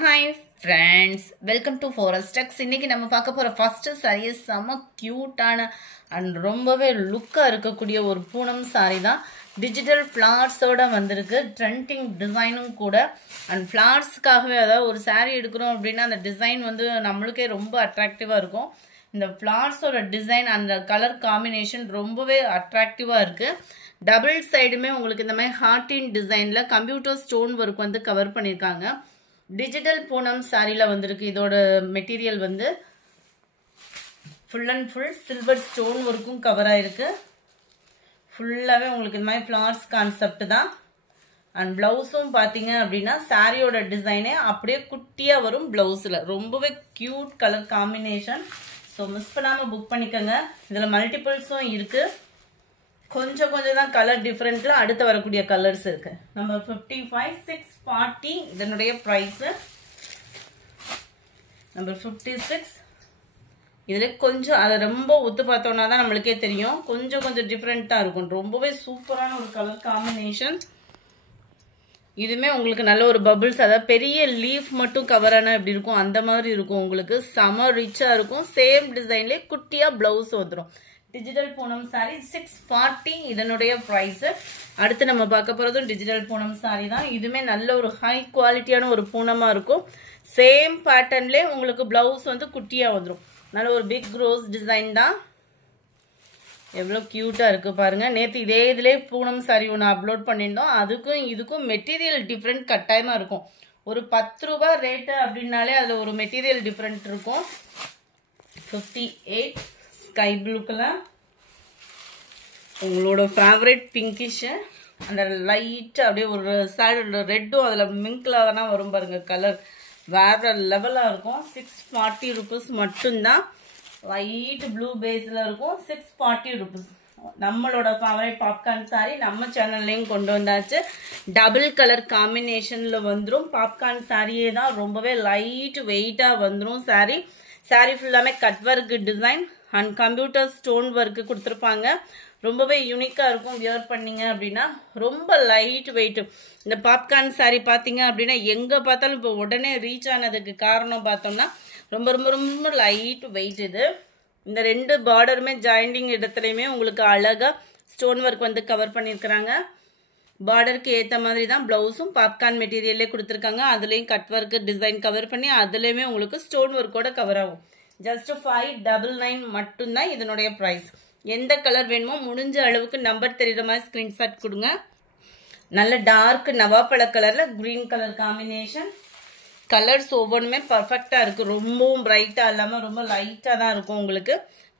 Hi friends, welcome to Forest X. இன்னைக்கு நம்ம பார்க்க போற ஃபர்ஸ்ட் saree செம கியூட்டான அண்ட் ரொம்பவே லுக்கா இருக்கக்கூடிய ஒரு பூனம் saree தான். டிஜிட்டல் ஃப்ளவர்ஸோட வந்திருக்கு. ட்ரெண்டிங் டிசைனும் கூட. அண்ட் ஃப்ளவர்ஸ்க்காகவே அதாவது ஒரு saree எடுக்கிறோம் அப்படின்னா அந்த டிசைன் வந்து நம்மளுக்கே ரொம்ப அட்ராக்டிவா இருக்கும். இந்த ஃப்ளவர்ஸோட டிசைன் அந்த கலர் காம்பினேஷன் ரொம்பவே அட்ராக்டிவா இருக்கு. டபுள் சைடுமே உங்களுக்கு இந்த மாதிரி ஹார்டின் டிசைன்ல கம்ப்யூட்டர் ஸ்டோன் ஒர்க் வந்து கவர் பண்ணியிருக்காங்க. டிஜிட்டல் பூனம் சாரில வந்திருக்கு. இதோட மெட்டீரியல் வந்து full and full silver stone ஒர்க்கும் கவர் ஆயிருக்கு. ஃபுல்லாவே உங்களுக்கு இந்த மாதிரி ஃப்ளவர்ஸ் கான்செப்ட் தான். அண்ட் பிளவுஸும் பாத்தீங்க அப்படின்னா சாரியோட டிசைனே அப்படியே குட்டியா வரும் பிளவுஸ்ல. ரொம்பவே cute colour combination. So miss பண்ணாம புக் பண்ணிக்கோங்க. இதுல மல்டிபிள்ஸும் இருக்கு. கொஞ்சம் தான் கலர் டிஃபரெண்ட்ல அடுத்து வரக்கூடிய கலர்ஸ் இருக்கு. நம்பர் 55 640 இதனுடைய பிரைஸ். நம்பர் 56 இதுல கொஞ்சம் அதை ரொம்ப ஒத்து பார்த்தோம்னா தான் நம்மளுக்கே தெரியும். கொஞ்சம் டிஃபரெண்டா இருக்கும். ரொம்பவே சூப்பரான ஒரு கலர் காம்பினேஷன். இதுமே உங்களுக்கு நல்ல ஒரு பபிள்ஸ், அதாவது பெரிய லீஃப் மட்டும் கவர் ஆனா எப்படி இருக்கும் அந்த மாதிரி இருக்கும். உங்களுக்கு செம ரிச்சா இருக்கும். சேம் டிசைன்லயே குட்டியா பிளவுஸ் வந்துடும். டிஜிட்டல் பூனம் சாரி 640 இதனுடைய பிரைஸ். அடுத்து நம்ம பார்க்க போறதும் டிஜிட்டல் பூனம் சாரி தான். இதுமே நல்ல ஒரு ஹை குவாலிட்டியான ஒரு பூனமா இருக்கும். சேம் பேட்டர்ன்ல உங்களுக்கு பிளவுஸ் வந்து குட்டியா வந்துடும். நல்ல ஒரு பிக் ரோஸ் டிசைன் தான். எவ்வளவு கியூட்டா இருக்கு பாருங்க. நேத்து இதே இதுல பூனம் சாரி ஒன்று அப்லோட் பண்ணியிருந்தோம். அதுக்கும் இதுக்கும் மெட்டீரியல் டிஃப்ரெண்ட் கட்டாயமா இருக்கும். ஒரு 10 ரூபாய் ரேட்டு அப்படின்னாலே அதுல ஒரு மெட்டீரியல் டிஃப்ரெண்ட் இருக்கும். 58 ஸ்கை ப்ளூ கலர். உங்களோட ஃபேவரட் பிங்கிஷ் அந்த லைட் அப்படியே ஒரு சைடு ரெட்டும் அதுல மிங்க்ல வேணா வரும் பாருங்க. கலர் வேற லெவலா இருக்கும். 640 ருபீஸ் மட்டும்தான். லைட் ப்ளூ பேஸ்ல இருக்கும். 640 ருபீஸ். நம்மளோட ஃபேவரட் பாப்கார்ன் சாரி நம்ம சேனல்லையும் கொண்டு வந்தாச்சு. டபுள் கலர் காம்பினேஷன்ல வந்துடும். பாப்கார்ன் சாரியே தான். ரொம்பவே லைட் வெயிட்டா வந்துடும் சாரி. சாரி ஃபுல்லாமே cut work design and computer stone work கொடுத்துருப்பாங்க. ரொம்பவே யூனிக்கா இருக்கும். வியர் பண்ணீங்க அப்படின்னா ரொம்ப லைட் வெயிட். இந்த பாப்கார்ன் சாரி பாத்தீங்க அப்படின்னா எங்க பார்த்தாலும் இப்போ உடனே ரீச் ஆனதுக்கு காரணம் பார்த்தோம்னா ரொம்ப லைட் வெயிட். இது இந்த ரெண்டு பார்டருமே ஜாயிண்டிங் இடத்துலயுமே உங்களுக்கு அழகா ஸ்டோன் ஒர்க் வந்து கவர் பண்ணிருக்கிறாங்க. பார்டருக்கு ஏத்த மாதிரி தான் பிளவுஸும் பாப்கார்ன் மெட்டீரியல்லே கொடுத்துருக்காங்க. அதுலயும் கட் ஒர்க் டிசைன் கவர் பண்ணி அதுலயுமே உங்களுக்கு ஸ்டோன் ஒர்க்கோட கவர் ஆகும். ஜஸ்ட் 599 மட்டும்தான் இதனுடைய பிரைஸ். எந்த கலர் வேணுமோ முடிஞ்ச அளவுக்கு நம்பர் தெரியுற மாதிரி ஸ்கிரீன்ஷாட் கொடுங்க. நல்ல டார்க் நவாப்பழ கலர்ல கிரீன் கலர் காம்பினேஷன். கலர்ஸ் ஒவ்வொன்றுமே பர்ஃபெக்டா இருக்கு. ரொம்பவும் பிரைட்டா இல்லாம ரொம்ப லைட்டா தான் இருக்கும். உங்களுக்கு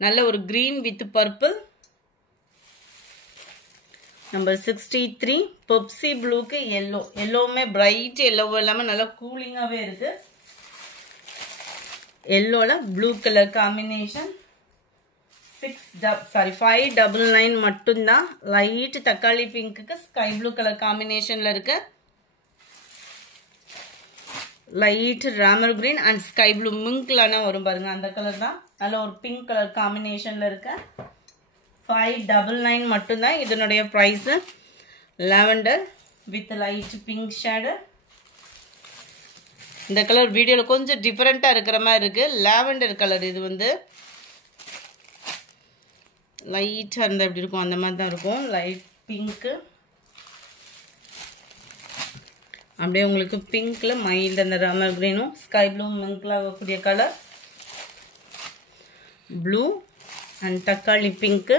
நல்ல ஒரு green with purple. Number 63 Pepsi ப்ளூக்கு எல்லோ. எல்லோவுமே பிரைட் எல்லோ இல்லாம நல்லா கூலிங்காவே இருக்கு. எல்லோல ப்ளூ கலர் காம்பினேஷன். 599 மட்டும்தான். லைட் தக்காளி பிங்க்கு ஸ்கை ப்ளூ கலர் காம்பினேஷன்ல இருக்கு. Light Ramar green and sky blue மிங்க்லான வரும் பாருங்க. அந்த கலர் தான். நல்ல ஒரு பிங்க் கலர் காம்பினேஷன்ல இருக்கு. 599 மட்டும்தான் இதனுடைய price. Lavender with light pink shade. இந்த கலர் வீடியோல கொஞ்சம் டிஃபரெண்டா இருக்கிற மாதிரி இருக்கு. Lavender colour. இது வந்து லைட்டா இருந்தா எப்படி இருக்கும் அந்த மாதிரி தான் இருக்கும். லைட் பிங்க் அப்படியே உங்களுக்கு பிங்க்ல மைல்டு அந்த ராமர் கிரீனும் ஸ்கை ப்ளூ மிங்க்ல ஆகக்கூடிய கலர். ப்ளூ அண்ட் தக்காளி pink.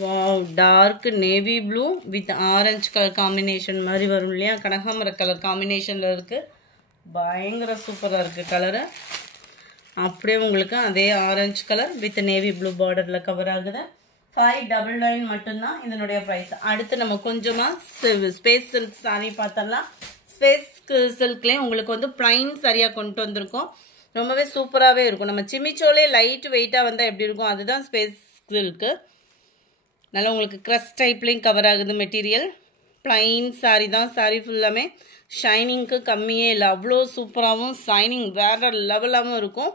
Wow, dark navy blue with orange colour combination மாதிரி வரும் இல்லையா. கனகாமர கலர் காம்பினேஷன்ல இருக்கு. பயங்கர சூப்பரா இருக்கு கலரு. அப்படியே உங்களுக்கு அதே orange colour with navy blue பார்டர்ல கவர் ஆகுது. 599 மட்டும்தான் இதனுடைய பிரைஸ். அடுத்து நம்ம கொஞ்சமா ஸ்பேஸ் சில்க் சாரி பார்த்தலாம். ஸ்பேஸ் சில்க்லயும் உங்களுக்கு வந்து பிளைன் சரியா கொண்டு வந்திருக்கோம். ரொம்பவே சூப்பராகவே இருக்கும். நம்ம சிமிச்சோலே லைட் வெயிட்டா வந்தா எப்படி இருக்கும் அதுதான் ஸ்பேஸ் சில்க். நல்லா உங்களுக்கு கிரஸ் டைப்லையும் கவர் ஆகுது மெட்டீரியல். பிளைன் சாரி தான். சாரி ஃபுல்லாமே ஷைனிங்க்கு கம்மியே இல்லை. அவ்வளோ சூப்பராகவும் ஷைனிங் வேற லெவலாகவும் இருக்கும்.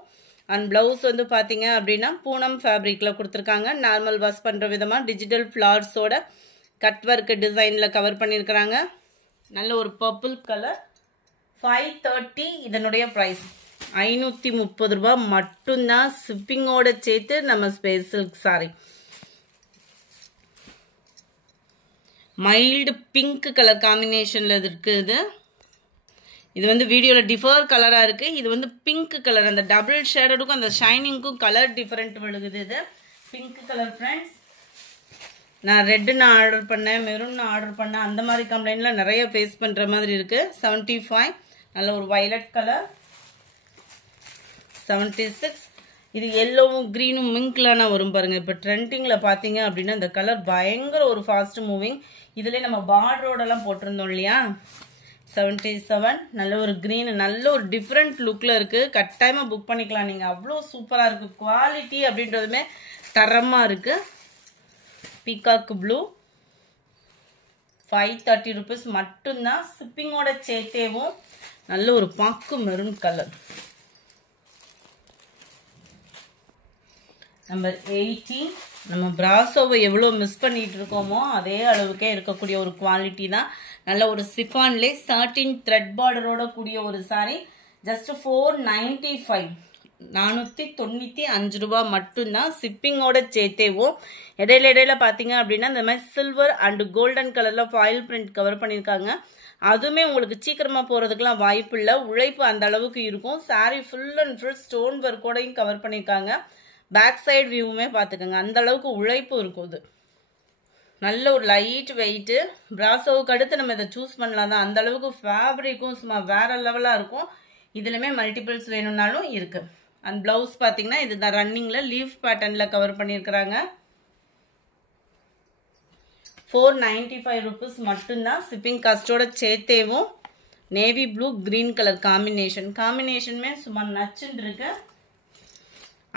அண்ட் பிளவுஸ் வந்து பார்த்தீங்க அப்படின்னா பூனம் ஃபேப்ரிக்கில் கொடுத்துருக்காங்க. நார்மல் வாஷ் பண்ணுற விதமாக டிஜிட்டல் ஃப்ளவர்ஸோட கட் ஒர்க் டிசைனில் கவர் பண்ணியிருக்கிறாங்க. நல்ல ஒரு பர்பிள் கலர் 530 இதனுடைய பிரைஸ் 530 ரூபாய் மட்டும்தான் ஷிப்பிங்கோட சேர்த்து நம்ம special sari. Mild pink colour காம்பினேஷன்ல இருக்குது. இது வந்து வீடியோல டிஃபர் கலரா இருக்கு. இது வந்து பிங்க் கலர், அந்த டபுள் ஷேடடுக்கும் அந்த ஷைனிங்க்கும் கலர் டிஃபரெண்ட் விழுகுது. இது பிங்க் கலர் ஃப்ரெண்ட்ஸ். நான் ரெட்டுன்னு ஆர்டர் பண்ணேன், மெரூன் ஆர்டர் பண்ணேன், அந்த மாதிரி கம்ப்ளைண்ட்லாம் நிறைய ஃபேஸ் பண்ற மாதிரி இருக்கு. 75 நல்ல ஒரு வயலட் கலர். 76 இது எல்லோவும் கிரீனும் மிங்க்லான வரும் பாருங்க. இப்போ ட்ரெண்டிங்ல பாத்தீங்க அப்படின்னா இந்த கலர் பயங்கர ஒரு ஃபாஸ்ட் மூவிங். இதுல நம்ம பார்டரோடலாம் போட்டிருந்தோம் இல்லையா. 77 நல்ல ஒரு கிரீன், நல்ல ஒரு டிஃப்ரெண்ட் லுக்ல இருக்கு. கட்டாயமா புக் பண்ணிக்கலாம் நீங்க. அவ்வளோ சூப்பரா இருக்கு. குவாலிட்டி அப்படின்றதுமே தரமா இருக்கு. பீகாக் ப்ளூ 530 rupees மட்டும்தான். ஷிப்பிங்கோட சேர்த்தேவும் நல்ல ஒரு பாக்கு மெரூன் கலர். நம்பர் 18 நம்ம பிராசோவை எவ்வளோ மிஸ் பண்ணிட்டு இருக்கோமோ அதே அளவுக்கே இருக்கக்கூடிய ஒரு குவாலிட்டி தான். நல்ல ஒரு சிஃபான்லே 13 த்ரெட் பார்டரோட கூடிய ஒரு சாரி. ஜஸ்ட் 495 495 ரூபாய் மட்டும்தான். ஷிப்பிங்கோட சேர்த்தேவும் இடையில பார்த்தீங்க அப்படின்னா இந்த மாதிரி சில்வர் அண்ட் கோல்டன் கலர்ல ஃபாயில் பிரிண்ட் கவர் பண்ணியிருக்காங்க. அதுவுமே உங்களுக்கு சீக்கிரமா போறதுக்கெல்லாம் வாய்ப்பு இல்லை. உழைப்பு அந்த அளவுக்கு இருக்கும். Sari full and full stone ஒர்க்கோடையும் கவர் பண்ணியிருக்காங்க. பேக் சைடு வியூவுமே பார்த்துக்கோங்க, அந்த அளவுக்கு உழைப்பு இருக்கும். இது நல்ல ஒரு லைட் வெயிட்டு. பிராசோவுக்கு அடுத்து நம்ம இதை சூஸ் பண்ணலாம் தான். அந்த அளவுக்கு ஃபேப்ரிக்கும் சும்மா வேற லெவலாக இருக்கும். இதுலையுமே மல்டிபிள்ஸ் வேணும்னாலும் இருக்கு. அண்ட் பிளவுஸ் பார்த்தீங்கன்னா இதுதான் ரன்னிங்ல லீஃப் பேட்டர்ன்ல கவர் பண்ணியிருக்கிறாங்க. 495 rupees மட்டும்தான். ஷிப்பிங் காஸ்டோட சேர்த்தேவும் நேவி ப்ளூ கிரீன் கலர் காம்பினேஷனுமே சும்மா நச்சுன்னு இருக்கு.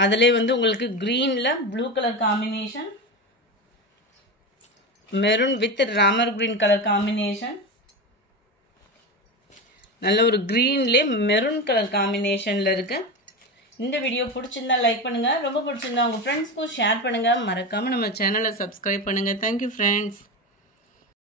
அதிலே வந்து உங்களுக்கு கிரீன்ல ப்ளூ கலர் காம்பினேஷன், maroon with Ramar green colour காம்பினேஷன், நல்ல ஒரு கிரீன்லே மெரூன் கலர் காம்பினேஷன்ல இருக்கு. இந்த வீடியோ பிடிச்சிருந்தா லைக் பண்ணுங்க, ரொம்ப பிடிச்சிருந்தா உங்க ஃப்ரெண்ட்ஸ்க்கும் ஷேர் பண்ணுங்க. மறக்காம நம்ம சேனலை சப்ஸ்கிரைப் பண்ணுங்க. Thank you friends.